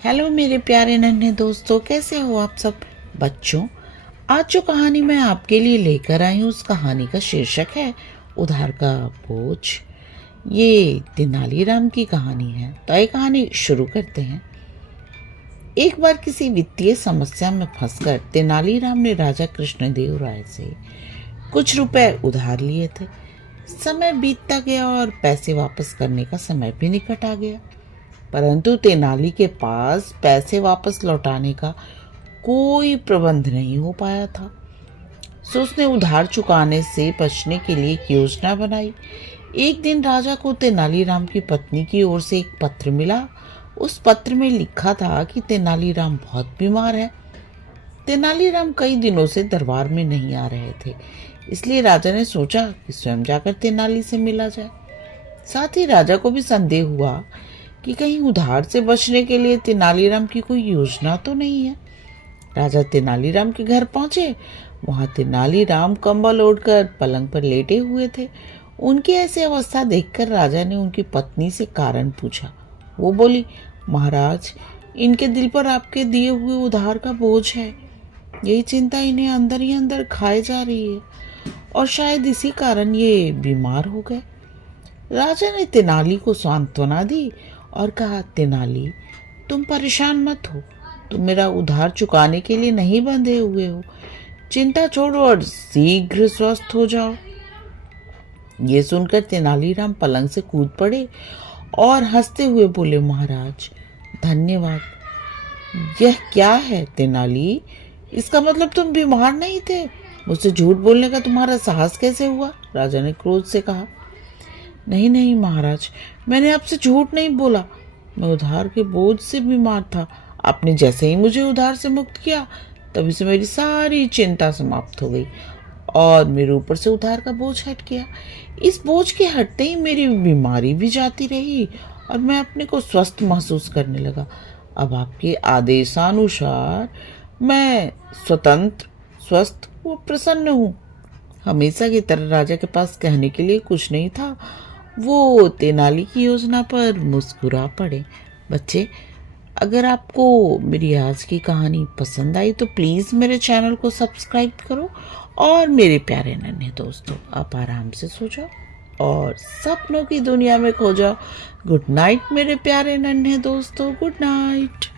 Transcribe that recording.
Hello मेरे प्यारे नन्हे दोस्तों, कैसे हो आप सब। बच्चों, आज जो कहानी मैं आपके लिए लेकर आई हूँ उस कहानी का शीर्षक है उधार का बोझ। ये तेनालीराम की कहानी है। तो ये कहानी शुरू करते हैं। एक बार किसी वित्तीय समस्या में फंसकर तेनालीराम ने राजा कृष्णदेव राय से कुछ रुपए उधार लिए थे। समय बीतता गया और पैसे वापस करने का समय भी निकट आ गया, परंतु तेनाली के पास पैसे वापस लौटाने का कोई प्रबंध नहीं हो पाया था। सो उसने उधार चुकाने से बचने के लिए एक योजना बनाई। एक दिन राजा को तेनालीराम की पत्नी की ओर से एक पत्र मिला। उस पत्र में लिखा था कि तेनालीराम बहुत बीमार है। तेनालीराम कई दिनों से दरबार में नहीं आ रहे थे, इसलिए राजा ने सोचा कि स्वयं जाकर तेनाली से मिला जाए। साथ ही राजा को भी संदेह हुआ कि कहीं उधार से बचने के लिए तेनालीराम की कोई योजना तो नहीं है। राजा तेनालीराम के घर पहुंचे। वहां तेनालीराम कंबल ओढ़कर पलंग पर लेटे हुए थे। उनकी ऐसी अवस्था देखकर राजा ने उनकी पत्नी से कारण पूछा। वो बोली, महाराज, इनके दिल पर आपके दिए हुए उधार का बोझ है। यही चिंता इन्हें अंदर ही अंदर खाए जा रही है और शायद इसी कारण ये बीमार हो गए। राजा ने तेनाली को सांत्वना दी और कहा, तेनाली, तुम परेशान मत हो। तुम मेरा उधार चुकाने के लिए नहीं बंधे हुए हो। चिंता छोड़ो और शीघ्र स्वस्थ हो जाओ। ये सुनकर तेनालीराम पलंग से कूद पड़े और हंसते हुए बोले, महाराज, धन्यवाद। यह क्या है तेनाली? इसका मतलब तुम बीमार नहीं थे। मुझसे झूठ बोलने का तुम्हारा साहस कैसे हुआ? राजा ने क्रोध से कहा। नहीं नहीं महाराज, मैंने आपसे झूठ नहीं बोला। मैं उधार के बोझ से बीमार था। आपने जैसे ही मुझे उधार से मुक्त किया, तभी से मेरी सारी चिंता समाप्त हो गई और मेरे ऊपर से उधार का बोझ हट गया। इस बोझ के हटते ही मेरी बीमारी भी जाती रही और मैं अपने को स्वस्थ महसूस करने लगा। अब आपके आदेशानुसार मैं स्वतंत्र, स्वस्थ व प्रसन्न हूँ। हमेशा की तरह राजा के पास कहने के लिए कुछ नहीं था। वो तेनाली की योजना पर मुस्कुरा पड़े। बच्चे, अगर आपको मेरी आज की कहानी पसंद आई तो प्लीज़ मेरे चैनल को सब्सक्राइब करो और मेरे प्यारे नन्हे दोस्तों, आप आराम से सो जाओ और सपनों की दुनिया में खो जाओ। गुड नाइट मेरे प्यारे नन्हे दोस्तों, गुड नाइट।